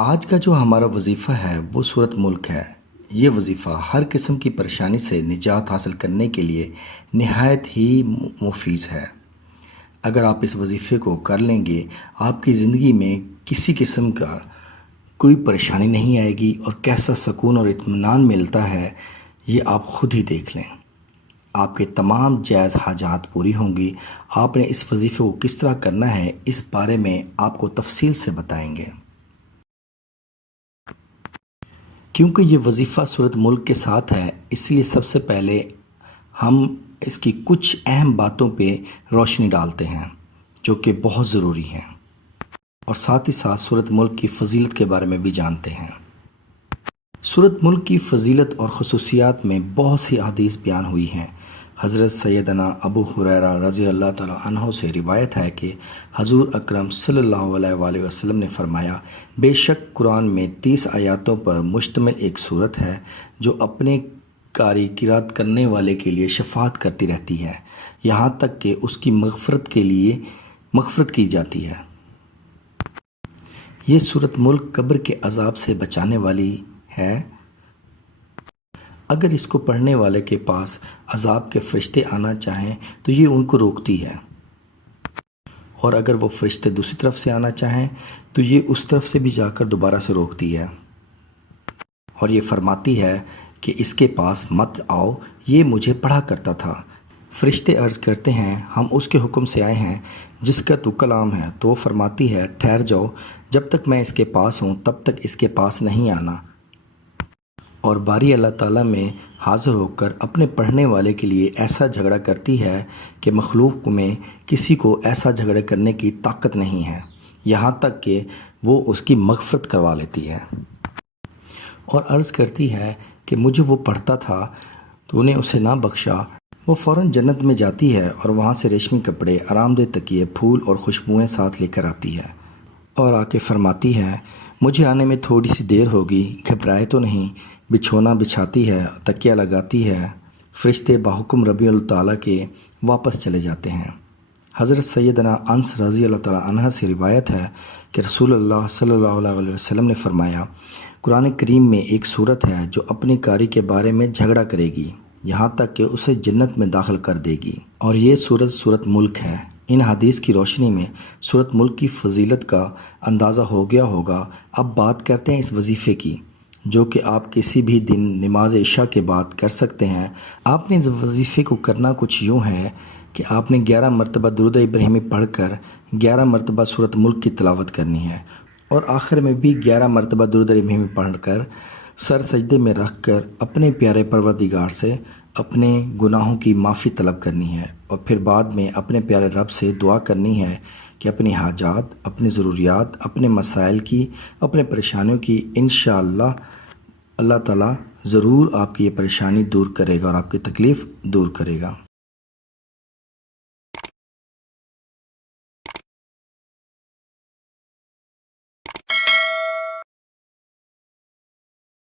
آج کا جو ہمارا وظیفہ ہے وہ سورۃ ملک ہے۔ یہ وظیفہ ہر قسم کی پریشانی سے نجات حاصل کرنے کے لیے نہایت ہی مفید ہے۔ اگر آپ اس وظیفے کو کر لیں گے، آپ کی زندگی میں کسی قسم کا کوئی پریشانی نہیں آئے گی، اور کیسا سکون اور اطمینان ملتا ہے یہ آپ خود ہی دیکھ لیں۔ آپ کے تمام جائز حاجات پوری ہوں گی۔ آپ نے اس وظیفے کو کس طرح کرنا ہے، اس بارے میں آپ کو تفصیل سے بتائیں گے۔ کیونکہ یہ وظیفہ سورۃ ملک کے ساتھ ہے، اس لیے سب سے پہلے ہم اس کی کچھ اہم باتوں پہ روشنی ڈالتے ہیں جو کہ بہت ضروری ہیں، اور ساتھ ہی ساتھ سورۃ ملک کی فضیلت کے بارے میں بھی جانتے ہیں۔ سورۃ ملک کی فضیلت اور خصوصیات میں بہت سی احادیث بیان ہوئی ہیں۔ حضرت سیدنا ابو ہریرہ رضی اللہ تعالیٰ عنہ سے روایت ہے کہ حضور اکرم صلی اللہ علیہ وآلہ وسلم نے فرمایا، بے شک قرآن میں 30 آیاتوں پر مشتمل ایک سورت ہے جو اپنے قاری قرات کرنے والے کے لیے شفاعت کرتی رہتی ہے، یہاں تک کہ اس کی مغفرت کی جاتی ہے۔ یہ سورۃ ملک قبر کے عذاب سے بچانے والی ہے۔ اگر اس کو پڑھنے والے کے پاس عذاب کے فرشتے آنا چاہیں تو یہ ان کو روکتی ہے، اور اگر وہ فرشتے دوسری طرف سے آنا چاہیں تو یہ اس طرف سے بھی جا کر دوبارہ سے روکتی ہے، اور یہ فرماتی ہے کہ اس کے پاس مت آؤ، یہ مجھے پڑھا کرتا تھا۔ فرشتے عرض کرتے ہیں، ہم اس کے حکم سے آئے ہیں جس کا تو کلام ہے۔ تو وہ فرماتی ہے، ٹھہر جاؤ، جب تک میں اس کے پاس ہوں تب تک اس کے پاس نہیں آنا۔ اور باری اللہ تعالیٰ میں حاضر ہو کر اپنے پڑھنے والے کے لیے ایسا جھگڑا کرتی ہے کہ مخلوق میں کسی کو ایسا جھگڑے کرنے کی طاقت نہیں ہے، یہاں تک کہ وہ اس کی مغفرت کروا لیتی ہے، اور عرض کرتی ہے کہ مجھے وہ پڑھتا تھا تو نے اسے نہ بخشا۔ وہ فوراً جنت میں جاتی ہے اور وہاں سے ریشمی کپڑے، آرام دہ تکیے، پھول اور خوشبوئیں ساتھ لے کر آتی ہے، اور آ کے فرماتی ہے، مجھے آنے میں تھوڑی سی دیر ہوگی، گھبرائے تو نہیں۔ بچھونا بچھاتی ہے، تکیہ لگاتی ہے، فرشتے بحکم ربی اللہ تعالیٰ کے واپس چلے جاتے ہیں۔ حضرت سیدنا انس رضی اللہ تعالیٰ عنہ سے روایت ہے کہ رسول اللہ صلی اللہ علیہ وسلم نے فرمایا، قرآن کریم میں ایک سورت ہے جو اپنی قاری کے بارے میں جھگڑا کرے گی یہاں تک کہ اسے جنت میں داخل کر دے گی، اور یہ سورت ملک ہے۔ ان حدیث کی روشنی میں سورۃ ملک کی فضیلت کا اندازہ ہو گیا ہوگا۔ اب بات کرتے ہیں اس وظیفے کی، جو کہ آپ کسی بھی دن نماز عشاء کے بعد کر سکتے ہیں۔ آپ نے اس وظیفے کو کرنا کچھ یوں ہے کہ آپ نے 11 مرتبہ درود ابراہیمی پڑھ کر 11 مرتبہ سورۃ ملک کی تلاوت کرنی ہے، اور آخر میں بھی 11 مرتبہ درود ابراہیمی پڑھ کر سر سجدے میں رکھ کر اپنے پیارے پروردگار سے اپنے گناہوں کی معافی طلب کرنی ہے، اور پھر بعد میں اپنے پیارے رب سے دعا کرنی ہے کہ اپنی حاجات، اپنی ضروریات، اپنے مسائل کی، اپنے پریشانیوں کی انشاءاللہ اللہ تعالیٰ ضرور آپ کی یہ پریشانی دور کرے گا اور آپ کی تکلیف دور کرے گا۔